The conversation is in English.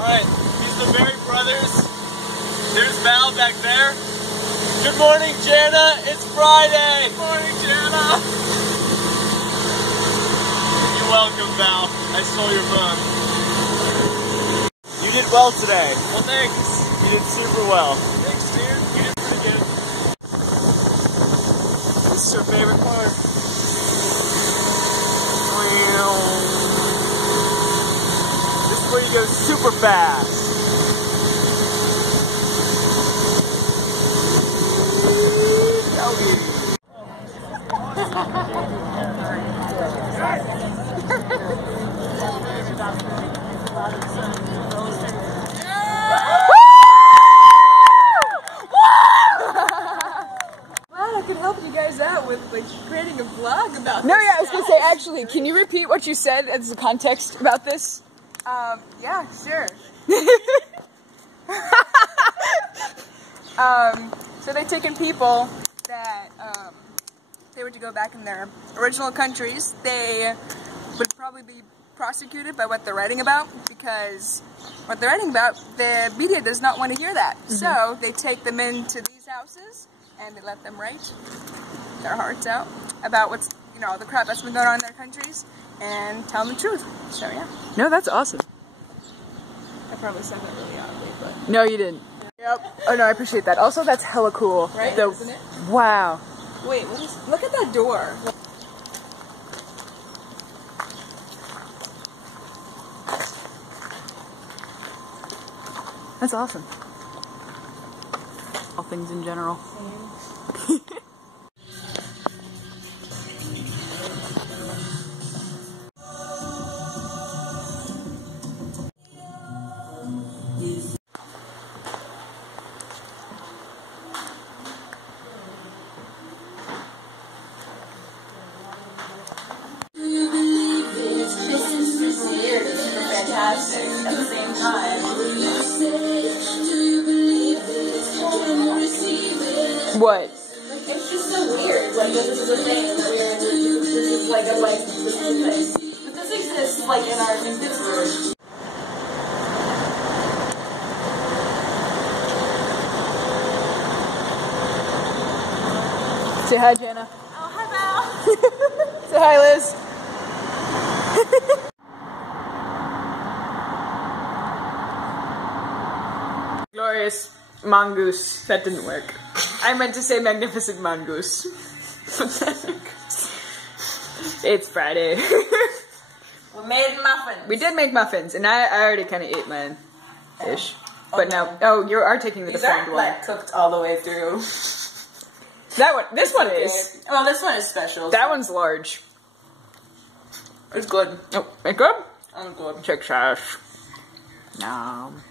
Alright, these are the Berry brothers. There's Val back there. Good morning, Jana. It's Friday. Good morning, Jana. You're welcome, Val. I stole your book. You did well today. Well, thanks. You did super well. Thanks, dude. You did pretty good. This is your favorite part. This is where you go super fast. I could help you guys out with like creating a vlog about this. No, yeah, I was gonna say, actually, can you repeat what you said as a context about this? Yeah, sure. So they've taken people that, if they were to go back in their original countries, they would probably be prosecuted by what they're writing about, because what they're writing about, the media does not want to hear that. Mm-hmm. So they take them into these houses and they let them write their hearts out about what's, you know, the crap that's been going on in their countries, and tell them the truth. So yeah. No, that's awesome. I probably said that really oddly, but... No, you didn't. Yep. Oh no, I appreciate that. Also, that's hella cool. Right? Isn't it? Wow. Wait, look at that door. That's awesome. All things in general. Fantastic at the same time. What? It's just so weird. Like, this is a thing. This is like a license. This is a thing. But this exists like in our Pittsburgh. Say hi, Jana. Oh, hi, Val. Say hi, Liz. Glorious mongoose. That didn't work. I meant to say magnificent mongoose. It's Friday. We made muffins. We did make muffins, and I already kind of ate mine ish. But now, oh, you are taking the defined one. Like cooked all the way through. That one, this one is. Well, this one is special. That one's large. It's good. Oh, make good? I'm good. Check sauce. Nom.